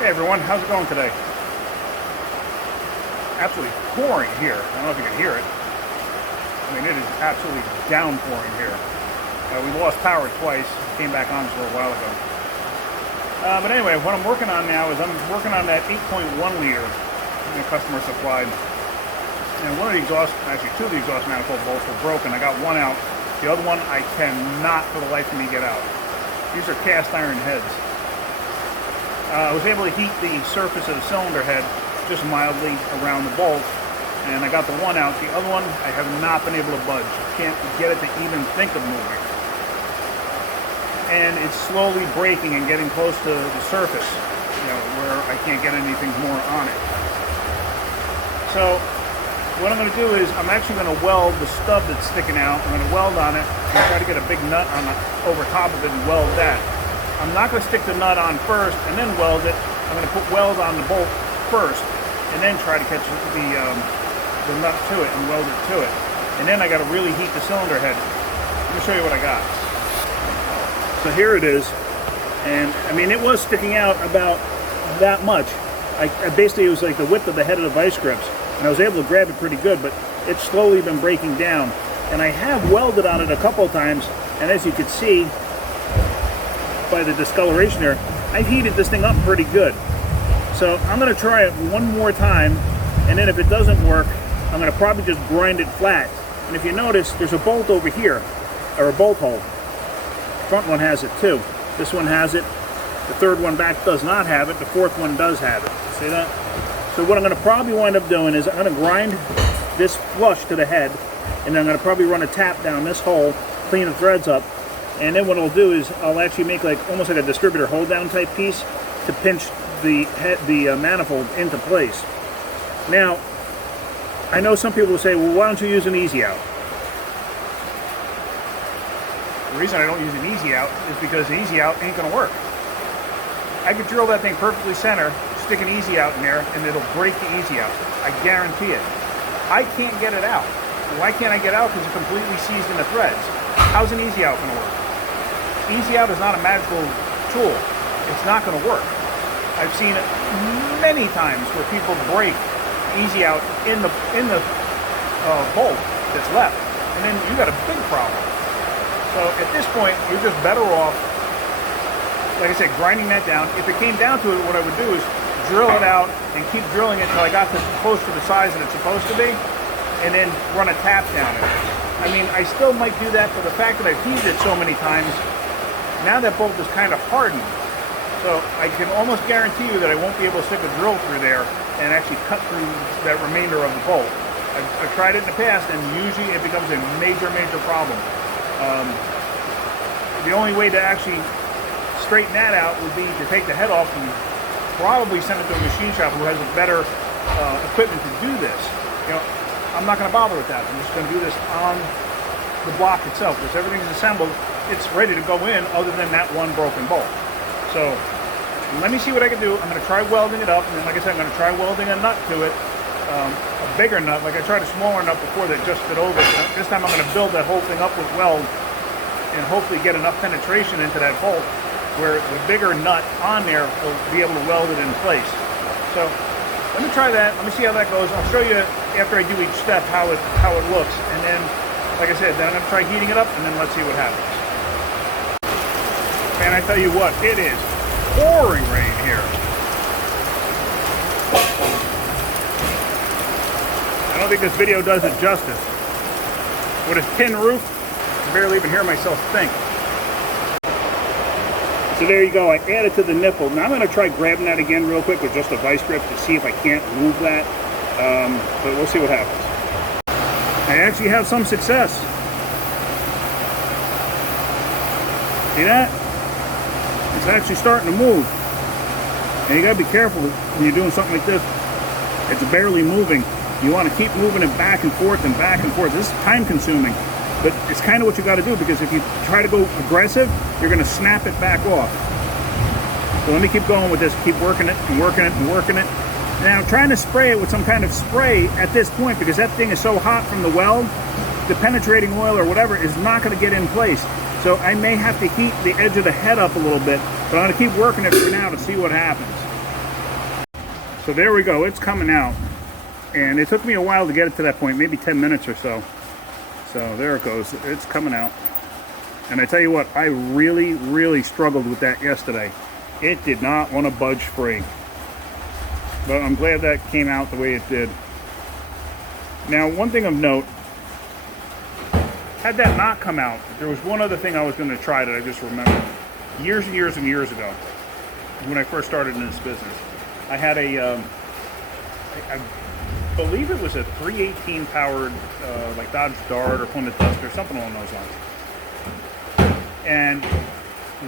Hey everyone, how's it going today? Absolutely pouring here. I don't know if you can hear it. I mean, it is absolutely downpouring here. We lost power twice, came back on for a while ago. But anyway, what I'm working on now is I'm working on that 8.1 liter the customer supplied. And one of the exhaust, actually two of the exhaust manifold bolts were broken. I got one out. The other one I cannot for the life of me get out. These are cast iron heads. I was able to heat the surface of the cylinder head just mildly around the bolt, and I got the one out. The other one I have not been able to budge. Can't get it to even think of moving. And it's slowly breaking and getting close to the surface, where I can't get anything more on it. So what I'm going to do is I'm actually going to weld the stub that's sticking out. I'm going to weld on it and try to get a big nut on over top of it and weld that. I'm not going to stick the nut on first and then weld it. I'm going to put weld on the bolt first and then try to catch the nut to it and weld it to it. And then I got to really heat the cylinder head. Let me show you what I got. So here it is. And I mean, it was sticking out about that much. Basically, it was like the width of the head of the vice grips. And I was able to grab it pretty good, but it's slowly been breaking down. And I have welded on it a couple of times. And as you can see, by the discoloration there, I heated this thing up pretty good. So I'm going to try it one more time, and then if it doesn't work, I'm going to probably just grind it flat. And if you notice, there's a bolt over here, or a bolt hole. The front one has it too. This one has it. The third one back does not have it. The fourth one does have it. See that? So what I'm going to probably wind up doing is I'm going to grind this flush to the head, and then I'm going to probably run a tap down this hole, clean the threads up. And then what I'll do is I'll actually make almost like a distributor hold down type piece to pinch the manifold into place. Now, I know some people will say, well, why don't you use an easy out? The reason I don't use an easy out is because the easy out ain't gonna work. I could drill that thing perfectly center, stick an easy out in there, and it'll break the easy out. I guarantee it. I can't get it out. Why can't I get out? Because it's completely seized in the threads. How's an easy out gonna work? Easy out is not a magical tool. It's not going to work. I've seen it many times where people break easy out in the bolt that's left, and then you got a big problem. So at this point, you're just better off, like I said, grinding that down. If it came down to it, what I would do is drill it out and keep drilling it until I got this close to the size that it's supposed to be, and then run a tap down it. I mean, I still might do that for the fact that I've heated it so many times. Now that bolt is kind of hardened, so I can almost guarantee you that I won't be able to stick a drill through there and actually cut through that remainder of the bolt. I've tried it in the past, and usually it becomes a major problem. The only way to actually straighten that out would be to take the head off and probably send it to a machine shop who has a better equipment to do this. I'm not going to bother with that. I'm just going to do this on the block itself, because everything's assembled. It's ready to go in other than that one broken bolt. So let me see what I can do. I'm going to try welding it up, and then like I said, I'm going to try welding a nut to it, a bigger nut. Like I tried a smaller nut before that just fit over. This time I'm going to build that whole thing up with weld and hopefully get enough penetration into that bolt where the bigger nut on there will be able to weld it in place. So let me try that. Let me see how that goes. I'll show you after I do each step how it looks, and then like I said, then I'm going to try heating it up, and then let's see what happens. And I tell you what, it is pouring rain here. I don't think this video does it justice. With a tin roof, I can barely even hear myself think. So there you go, I added to the nipple. Now I'm going to try grabbing that again real quick with just a vice grip to see if I can't move that. But we'll see what happens. I actually have some success. See that? It's actually starting to move. And you gotta be careful when you're doing something like this. It's barely moving. You want to keep moving it back and forth and back and forth. This is time consuming, but it's kind of what you got to do, because if you try to go aggressive, you're going to snap it back off. So let me keep going with this, keep working it and working it and working it. Now I'm trying to spray it with some kind of spray at this point, because that thing is so hot from the weld, the penetrating oil or whatever is not going to get in place. So I may have to heat the edge of the head up a little bit, but I'm going to keep working it for now to see what happens. So there we go, it's coming out. And it took me a while to get it to that point, maybe 10 minutes or so. So there it goes, it's coming out. And I tell you what, I really, really struggled with that yesterday. It did not want to budge free. But I'm glad that came out the way it did. Now, one thing of note, had that not come out, there was one other thing I was going to try that I just remembered. Years and years and years ago, when I first started in this business, I had I believe it was a 318 powered, like Dodge Dart or Plymouth Duster, something along those lines. And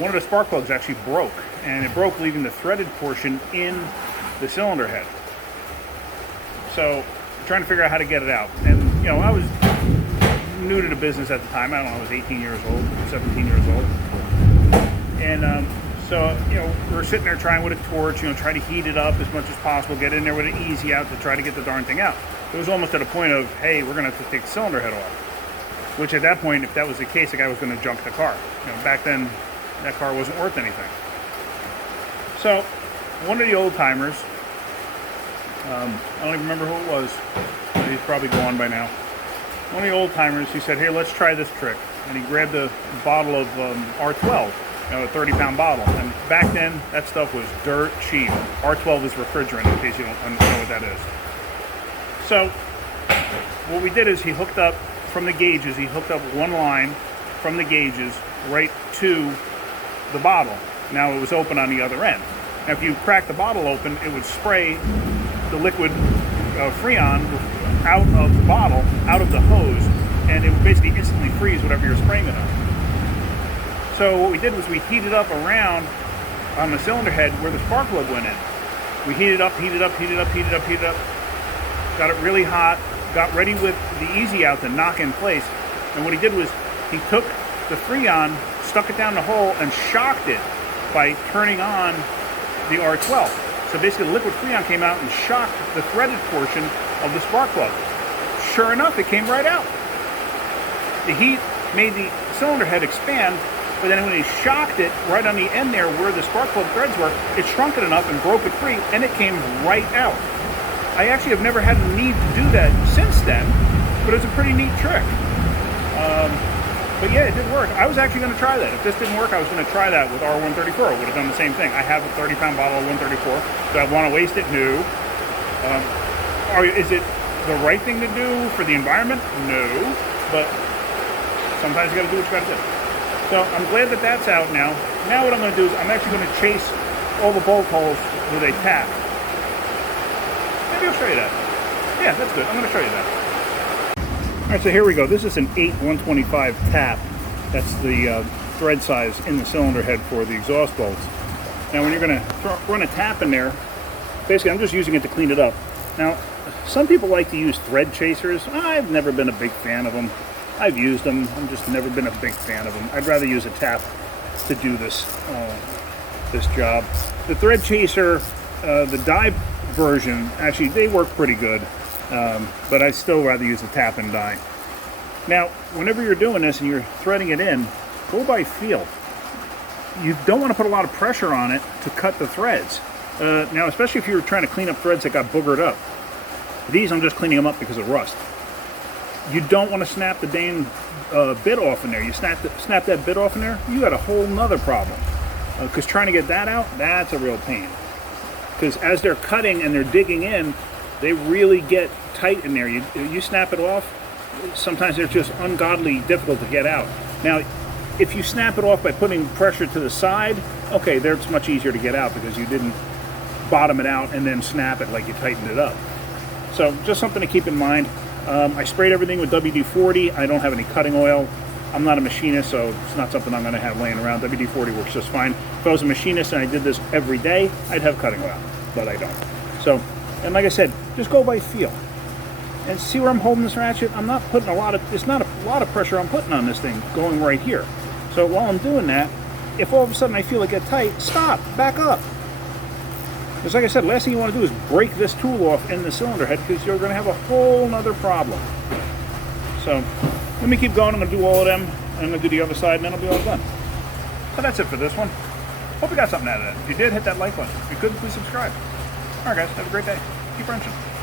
one of the spark plugs actually broke, and it broke leaving the threaded portion in the cylinder head. So, trying to figure out how to get it out. And, you know, I was new to the business at the time. I don't know, I was 18 years old, 17 years old. And so, you know, we were sitting there trying with a torch, you know, try to heat it up as much as possible, get in there with an easy out to try to get the darn thing out. It was almost at a point of, hey, we're going to have to take the cylinder head off. Which at that point, if that was the case, the guy was going to junk the car. You know, back then, that car wasn't worth anything. So, one of the old timers, I don't even remember who it was, he's probably gone by now. One of the old timers, he said, hey, let's try this trick. And he grabbed a bottle of R12, you know, a 30-pound bottle. And back then, that stuff was dirt cheap. R12 is refrigerant, in case you don't know what that is. So, what we did is he hooked up from the gauges, he hooked up one line from the gauges right to the bottle. Now it was open on the other end. Now if you crack the bottle open, it would spray the liquid Freon out of the bottle, out of the hose, and it would basically instantly freeze whatever you're spraying it on. So what we did was we heated up around on the cylinder head where the spark plug went in. We heated up, got it really hot, got ready with the easy out to knock in place. And what he did was he took the Freon, stuck it down the hole, and shocked it by turning on the R12. So basically the liquid Freon came out and shocked the threaded portion of the spark plug. Sure enough, it came right out. The heat made the cylinder head expand, but then when he shocked it right on the end there where the spark plug threads were, it shrunk it enough and broke it free, and it came right out. I actually have never had the need to do that since then, but it's a pretty neat trick. But yeah, it did work. I was actually going to try that. If this didn't work, I was going to try that with R134. I would have done the same thing. I have a 30-pound bottle of 134. Do I want to waste it? No. Is it the right thing to do for the environment? No. But sometimes you got to do what you got to do. So I'm glad that that's out now. Now what I'm going to do is I'm actually going to chase all the bolt holes with a tap. Maybe I'll show you that. Yeah, that's good. I'm going to show you that. All right, so here we go. This is an 8-125 tap. That's the thread size in the cylinder head for the exhaust bolts. Now, when you're going to run a tap in there, basically I'm just using it to clean it up. Now, some people like to use thread chasers. I've never been a big fan of them. I've used them. I've just never been a big fan of them. I'd rather use a tap to do this job. The thread chaser, the dye version, actually they work pretty good. But I'd still rather use the tap and die. Now, whenever you're doing this and you're threading it in, go by feel. You don't want to put a lot of pressure on it to cut the threads. Now, especially if you're trying to clean up threads that got boogered up. These, I'm just cleaning them up because of rust. You don't want to snap the dang bit off in there. You snap that bit off in there, you got a whole nother problem. Because trying to get that out, that's a real pain. Because as they're cutting and they're digging in, they really get tight in there. You snap it off, sometimes they're just ungodly difficult to get out. Now, if you snap it off by putting pressure to the side, okay, there it's much easier to get out because you didn't bottom it out and then snap it like you tightened it up. So just something to keep in mind. I sprayed everything with WD-40. I don't have any cutting oil. I'm not a machinist, so it's not something I'm going to have laying around. WD-40 works just fine. If I was a machinist and I did this every day, I'd have cutting oil, but I don't. So, and like I said, just go by feel. And see where I'm holding this ratchet? I'm not putting it's not a lot of pressure I'm putting on this thing going right here. So while I'm doing that, if all of a sudden I feel it get tight, stop, back up. Because like I said, last thing you want to do is break this tool off in the cylinder head because you're going to have a whole nother problem. So let me keep going. I'm going to do all of them, and I'm going to do the other side, and then I'll be all done. So that's it for this one. Hope you got something out of that. If you did, hit that like button. If you couldn't, please subscribe. All right, guys, have a great day. Keep wrenching.